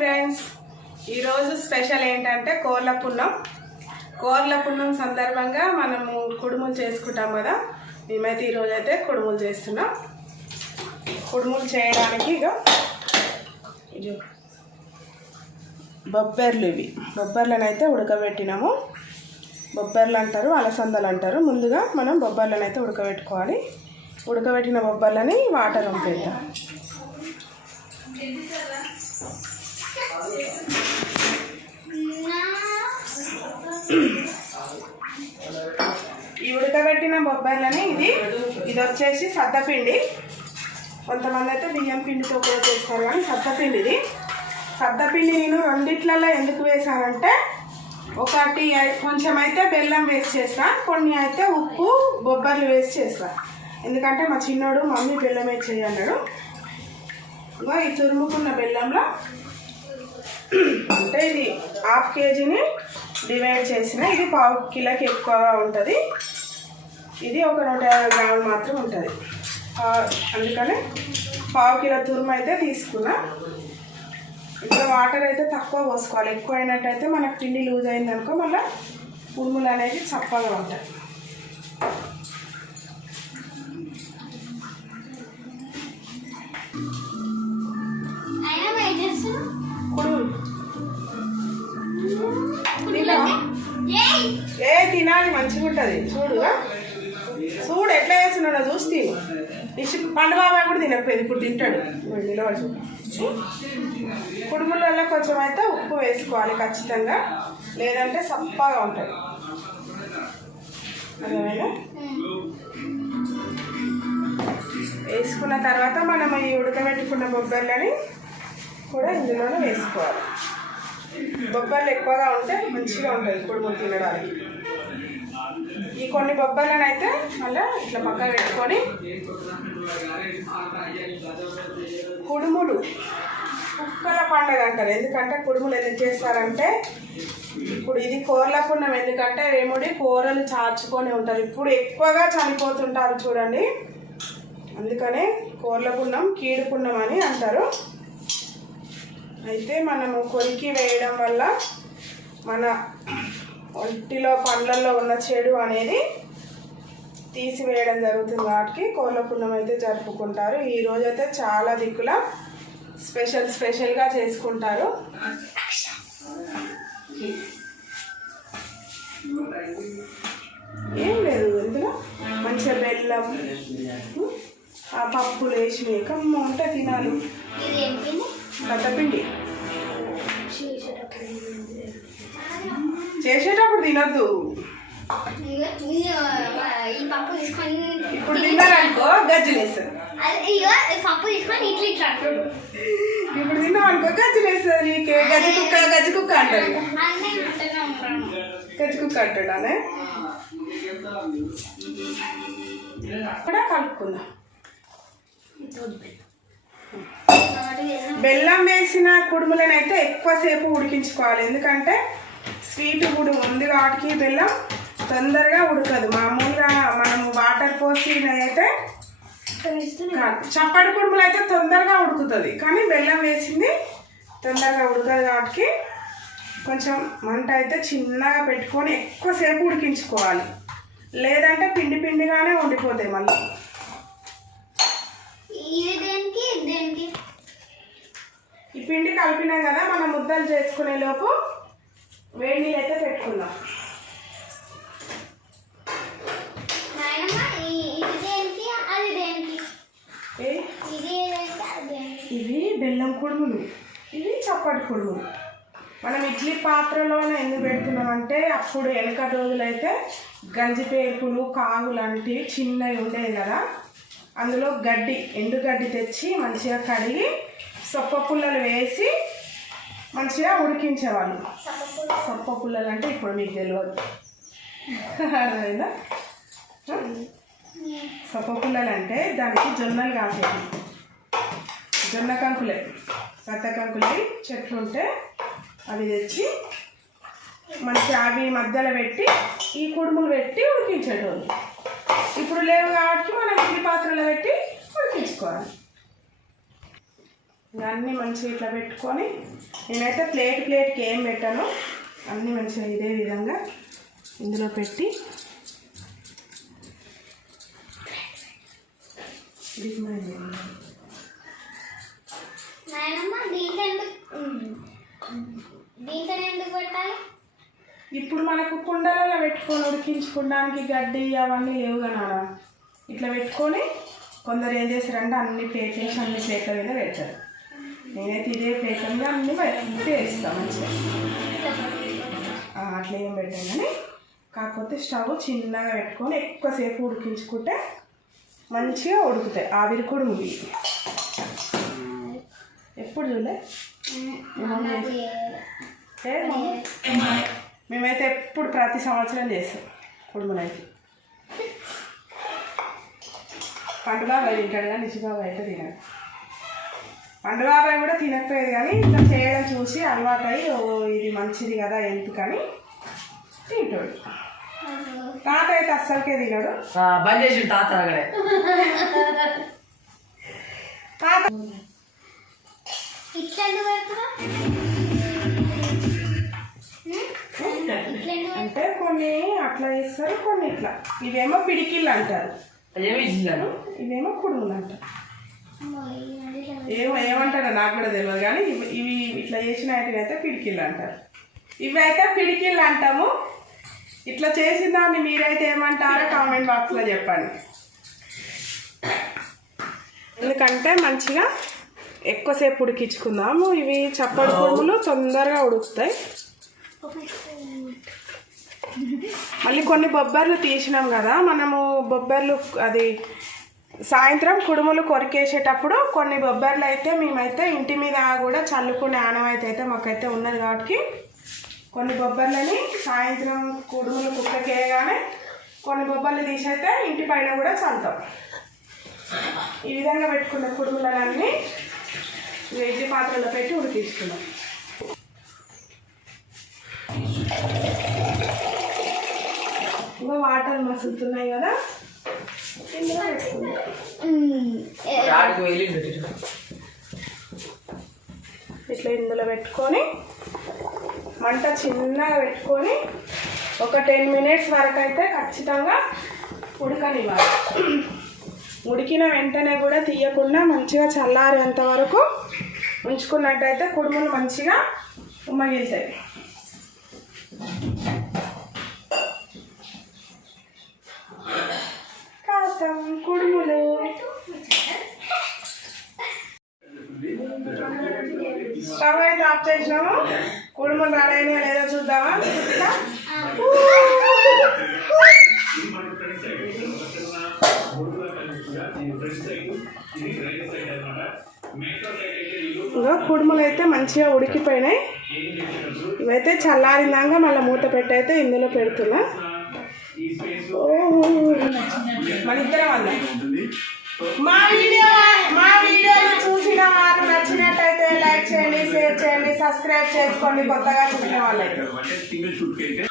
Friends ఈరోజు special ఏంటంటే కోర్ల పున్నం. కోర్ల పున్నం సందర్భంగా మనము కుడుములు చేసుకుంటాం కదా. మేమైతే ఈరోజు అయితే కుడుములు చేస్తున్నాం. కుడుములు చేయడానికి ఇక బొబ్బర్లు ఇవి. బొబ్బర్లను అయితే ఉడకబెట్టినాము. బొబ్బర్లు అంటారు అలసందలు అంటారు. ముందుగా మనం బొబ్బర్లను అయితే ఉడకబెట్టుకోవాలి. ఉడకబెట్టిన బొబ్బర్లని వాటర్ పంపేద్దాం. ఈ ఉడకబెట్టిన బొబ్బర్లని ఇది ఇది వచ్చేసి సద్దపిండి. కొంతమంది అయితే బియ్యం పిండితో కూడా చేస్తారు కానీ సద్దపిండి ఇది. సద్దపిండి నేను రెండిట్లలో ఎందుకు వేసానంటే ఒకటి కొంచెం అయితే బెల్లం వేస్ట్ చేస్తా కొన్ని అయితే ఉప్పు బొబ్బర్లు వేస్ట్ చేస్తా. ఎందుకంటే మా చిన్నోడు మమ్మీ బెల్లం వేసి చేయన్నాడు ఇంకా ఈ తురుముకున్న బెల్లంలో అంటే ఇది హాఫ్ కేజీని డివైడ్ చేసిన ఇది పావు కిలోకి ఎక్కువగా ఉంటుంది. ఇది ఒక నూట యాభై గ్రాములు మాత్రం ఉంటుంది. అందుకనే పావు కిలో తురుము అయితే తీసుకున్నా. ఇందులో వాటర్ అయితే తక్కువ పోసుకోవాలి. ఎక్కువ అయినట్టయితే మనకు పిండి లూజ్ అయిందనుకో మళ్ళీ ఉరుములు అనేది చప్పగా ఉంటాయి. మంచిగా ఉంటుంది చూడుగా చూడు ఎట్లా వేస్తున్నాడో చూసి తిను ఇష్ట పండు బాబాయ్ కూడా తినకపోయింది ఇప్పుడు తింటాడు. వీడు నిలబడి కుడుములలో కొంచెం అయితే ఉప్పు వేసుకోవాలి ఖచ్చితంగా. లేదంటే సప్పగా ఉంటుంది. వేసుకున్న తర్వాత మనం ఈ ఉడకబెట్టుకున్న బొబ్బర్లని కూడా ఇందులోనే వేసుకోవాలి. బొబ్బర్లు ఎక్కువగా ఉంటే మంచిగా ఉంటుంది కుడుములు తినడానికి. కొన్ని బొబ్బర్లను అయితే మళ్ళీ ఇట్లా పక్కన పెట్టుకొని కుడుములు. కుక్కల పండగ అంటారు. ఎందుకంటే కుడుములు ఎందుకు చేస్తారంటే ఇప్పుడు ఇది కూరల పుణ్యం. ఎందుకంటే వేముడి కూరలు చాచుకొని ఉంటారు. ఇప్పుడు ఎక్కువగా చనిపోతుంటారు చూడండి. అందుకనే కూరల పుణ్యం కీడు పుణ్యం అని అంటారు. అయితే మనము కొరికి వేయడం వల్ల మన ఒంటిలో పండ్లలో ఉన్న చెడు అనేది తీసివేయడం జరుగుతుంది వాటికి కోళ్ళ పుణ్యం అయితే జరుపుకుంటారు. ఈ రోజు అయితే చాలా దిక్కుల స్పెషల్ స్పెషల్గా చేసుకుంటారు. ఏం లేదు ఇందులో మంచిగా బెల్లం ఆ పప్పులు వేసి కమ్మ ఉంటే తినాలి. ఇది తినద్దు. ఇప్పుడు తిన్నారనుకో గజ్జలేస్తారు పప్పు తీసుకొని ఇట్లా ఇట్లా అంటాడు ఇప్పుడు తిన్నామనుకో గజ్జలేస్తారు నీకే. గజ్జి కుక్క గజ్జ కుక్క అంటారు. గజ్జి కుక్క అంటాడు అనే కూడా కలుపుకుందాం. బెల్లం వేసిన కుడుములను అయితే ఎక్కువసేపు ఉడికించుకోవాలి. ఎందుకంటే స్వీట్ కూడా ఉంది కాబట్టి బెల్లం తొందరగా ఉడకదు. మామూలుగా మనం వాటర్ పోసి అయితే. చప్పటి కుడుములు అయితే తొందరగా ఉడుకుతుంది. కానీ బెల్లం వేసింది తొందరగా ఉడకదు కాబట్టి కొంచెం మంట అయితే చిన్నగా పెట్టుకొని ఎక్కువసేపు ఉడికించుకోవాలి. లేదంటే పిండి పిండిగానే ఉండిపోతాయి మళ్ళీ. ఈ పిండి కలిపినాం కదా మనం ముద్దలు చేసుకునే లోపు దేనికి ఇవి బెల్లం కుడుములు. ఇవి చప్పటి కుడుములు. మనం ఇడ్లీ పాత్రలోనే ఎందుకు పెడుతున్నామంటే అప్పుడు వెనక రోజులైతే గంజి పేర్పులు కాగు లాంటివి చిన్నవి ఉండేవి కదా. అందులో గడ్డి ఎండు గడ్డి తెచ్చి మంచిగా కడిగి సొప్ప పుల్లలు వేసి మంచిగా ఉడికించేవాళ్ళు. సొప్ప పుల్లలు అంటే ఇప్పుడు మీకు తెలియదు అర్థమైందా? సొప్ప పుల్లలు అంటే దానికి జొన్నలు కాసేది. జొన్న కంకులే. సత్త కంకులే చెట్లు ఉంటే అవి తెచ్చి మంచి అవి మధ్యలో పెట్టి ఈ కుడుములు పెట్టి ఉడికించేటోళ్ళు. ఇప్పుడు లేవు కాబట్టి మనం ఇడ్లీ పాత్రలో పెట్టి ఉడికించుకోవాలి. అన్నీ మంచిగా ఇట్లా పెట్టుకొని నేనైతే ప్లేట్ ప్లేట్కి ఏం పెట్టాను. అన్నీ మంచిగా ఇదే విధంగా ఇందులో పెట్టి ఇప్పుడు మనకు కుండలలో పెట్టుకొని ఉడికించుకోవడానికి గడ్డి అవన్నీ లేవు కదా ఇట్లా పెట్టుకొని కొందరు ఏం చేస్తారంటే అన్ని ప్లేట్లు వేసి అన్ని ప్లేట్ల మీద పెడతారు. నేనైతే ఇదే ప్లేట్ల మీద అన్ని వేస్తాను మంచిగా. అట్లా ఏం పెట్టాను కానీ కాకపోతే స్టవ్ చిన్నగా పెట్టుకొని ఎక్కువసేపు ఉడికించుకుంటే మంచిగా ఉడుకుతాయి. ఆవిరి కూడా ఉంది. ఎప్పుడు చూడలే? మేమైతే ఎప్పుడు ప్రతి సంవత్సరం చేస్తాం కుటుంబనైతే పండుగ బాబాయ్ తింటాడు కానీ నిజ బాగా అయితే తినాలి పండు బాబాయ్ కూడా తినకపోయేది కానీ ఇట్లా చేయడం చూసి అలవాటు అయ్యి ఓ ఇది మంచిది కదా ఎందుకని తింటాడు. తాత అయితే అస్సలకే ఆ, బంద్ చేసి తాత అక్కడే. తాత అంటే కొన్ని అట్లా చేస్తారు కొన్ని ఇట్లా. ఇవేమో పిడికిళ్ళు అంటారు. ఇవేమో కుడుములు అంటారు. ఏమో ఏమంటారో నాకు కూడా తెలియదు కానీ ఇవి ఇవి ఇట్లా చేసిన వాటిని అయితే పిడికిళ్ళు అంటారు ఇవి అయితే పిడికిళ్ళు అంటాము ఇట్లా చేసిన దాన్ని మీరైతే ఏమంటారో కామెంట్ బాక్స్లో చెప్పండి. ఎందుకంటే మంచిగా ఎక్కువసేపు ఉడికించుకుందాము. ఇవి చప్పటి పురుగులు తొందరగా ఉడుకుతాయి. మళ్ళీ కొన్ని బొబ్బర్లు తీసినాం కదా. మనము బొబ్బర్లు అది సాయంత్రం కుడుములు కొరికేసేటప్పుడు కొన్ని బొబ్బర్లు అయితే మేమైతే ఇంటి మీద కూడా చల్లుకునే ఆనవాయితీ అయితే మాకైతే ఉన్నది కాబట్టి కొన్ని బొబ్బర్లని సాయంత్రం కుడుములు కుక్కకేయగానే కొన్ని బొబ్బర్లు తీసైతే ఇంటి పైన కూడా చల్లుతాం. ఈ విధంగా పెట్టుకున్న కుడుములన్నీ ఇడ్లీ పాత్రలో పెట్టి ఉడికిస్తున్నాం ఇంకా వాటర్ మసులుతున్నాయి కదా ఇందులో పెట్టుకుందాం ఆడికి వెళ్ళిండు ఇటు. ఇట్లా ఇందులో పెట్టుకొని మంట చిన్నగా పెట్టుకొని ఒక టెన్ మినిట్స్ వరకు అయితే ఖచ్చితంగా ఉడకనివ్వాలి. ఉడికిన వెంటనే కూడా తీయకుండా మంచిగా చల్లారేంత వరకు ఉంచుకున్నట్టయితే కుడుములు మంచిగా ఉమ్మగిలుతాయి కాస్తం కుడుములు స్టవ్ అయితే ఆఫ్ చేసినాము కుడుములు రాడైనా లేదో చూద్దామా? చూద్దా ఇంకా కుడుములు అయితే మంచిగా ఉడికిపోయినాయి. ఇవైతే చల్లారిందాక మళ్ళీ మూత పెట్టయితే ఇందులో పెడుతున్నా. ఓహో. మన ఇద్దరం మా వీడియో సబ్స్క్రైబ్ చేసుకోండి కొత్తగా చూసిన వాళ్ళైతే ప్లీజ్ సబ్స్క్రైబ్